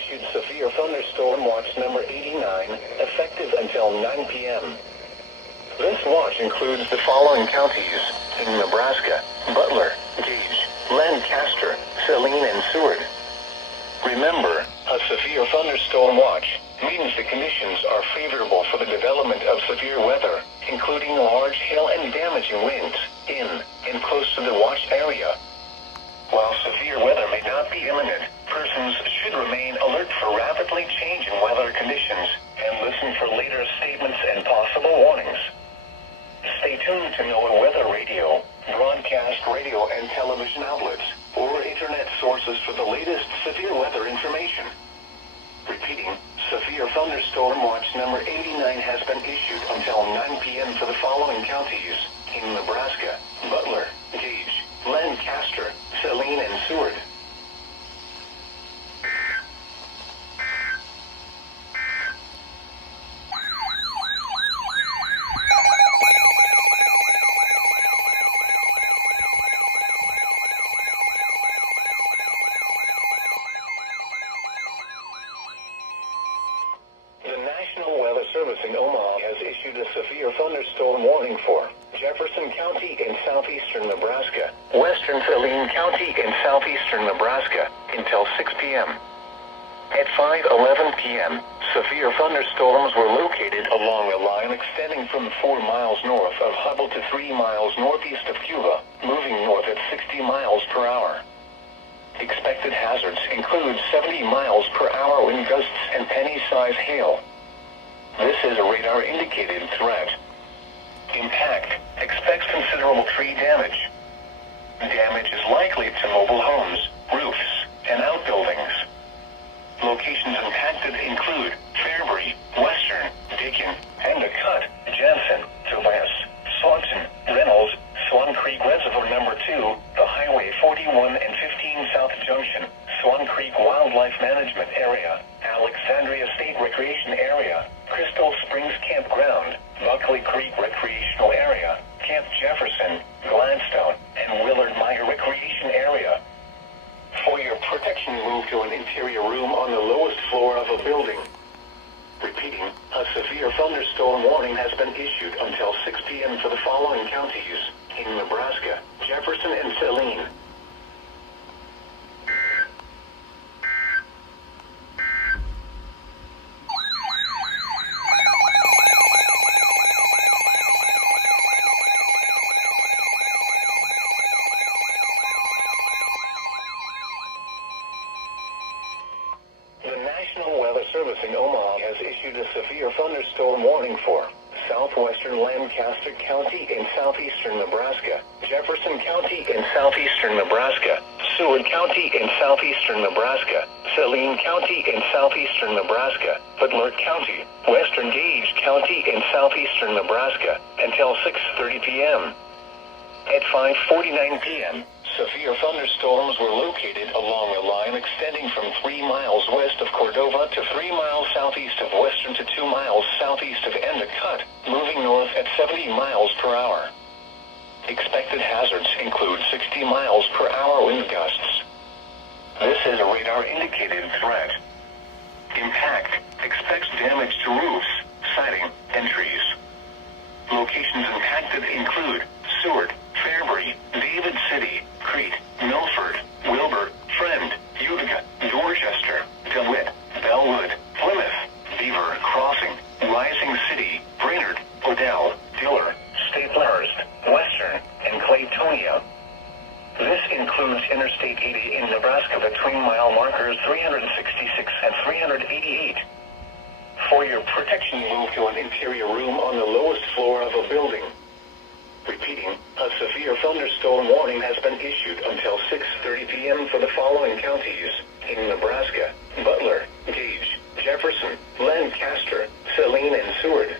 issued severe thunderstorm watch number 89, effective until 9 p.m. This watch includes the following counties in Nebraska: Butler, Gage, Lancaster, Saline, and Seward. Remember, a severe thunderstorm watch means the conditions are favorable for the development of severe weather, including large hail and damaging winds in and close to the watch area. While severe weather may not be imminent, persons should remain alert for rapidly changing weather conditions and listen for later statements and possible warnings. Stay tuned to NOAA weather radio, broadcast radio and television outlets, or internet sources for the latest severe weather information. Repeating, severe thunderstorm watch number 89 has been issued until 9 p.m. for the following counties in Nebraska: Butler, Gage, Lancaster, Saline, and Seward. The National Weather Service in Omaha has issued a severe thunderstorm warning for Jefferson County in southeastern Nebraska, western Saline County in southeastern Nebraska, until 6 p.m. At 5:11 p.m., severe thunderstorms were located along a line extending from 4 miles north of Hubble to 3 miles northeast of Cuba, moving north at 60 miles per hour. Expected hazards include 70 miles per hour wind gusts and penny-size hail. This is a radar-indicated threat. Impact: expects considerable tree damage. Damage is likely to mobile homes, roofs, and outbuildings. Locations impacted include Fairbury, Western, Dakin, Endicott, Jensen, Tobias, Swanson, Reynolds, Swan Creek Reservoir Number 2, the Highway 41 and 15 South Junction, Swan Creek Wildlife Management Area, Alexandria State Recreation Area, Crystal Springs Campground, Buckley Creek Recreational Area, Camp Jefferson, Gladstone, and Willard Meyer Recreation Area. For your protection, move to an interior room on the lowest floor of a building. Repeating, a severe thunderstorm warning has been issued until 6 p.m. for the following counties in Nebraska: Jefferson and Saline. The National Weather Service in Omaha has issued a severe thunderstorm warning for southwestern Lancaster County in southeastern Nebraska, Jefferson County in southeastern Nebraska, Seward County in southeastern Nebraska, Saline County in southeastern Nebraska, Butler County, western Gage County in southeastern Nebraska, until 6:30 p.m. At 5:49 p.m., severe thunderstorms were located along a line extending from 3 miles west of Cordova to 3 miles southeast of Western to 2 miles southeast of Endicott, moving north at 70 miles per hour. Expected hazards include 60 miles per hour wind gusts. This is a radar-indicated threat. Impact: expects damage to roofs, siding, and trees. Locations impacted include Seward, Fairbury, David City, Crete, Milford, Wilbur, Friend, Utica, Dorchester, DeWitt, Bellwood, Plymouth, Beaver Crossing, Rising City, Brainerd, Odell, Diller, Staplehurst, Western, and Claytonia. This includes Interstate 80 in Nebraska between mile markers 366 and 388. For your protection, move to an interior room on the lowest floor of a building. Repeating, a severe thunderstorm warning has been issued until 6:30 p.m. for the following counties in Nebraska: Butler, Gage, Jefferson, Lancaster, Saline, and Seward.